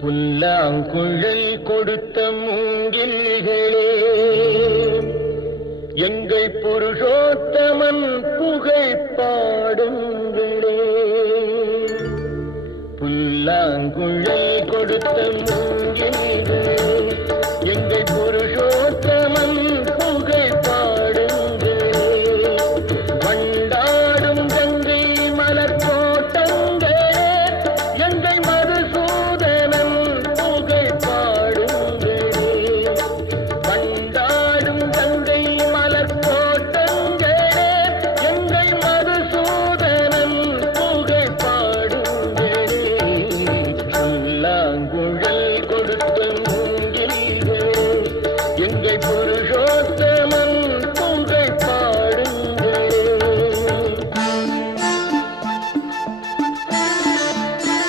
புல்லாங்குழல் கொடுத்த மூங்கில்களே, எங்கள் புருஷோத்தமன் புகழ் பாடுங்களே. புல்லாங்குழல் கொடுத்த மூங்கில்களே,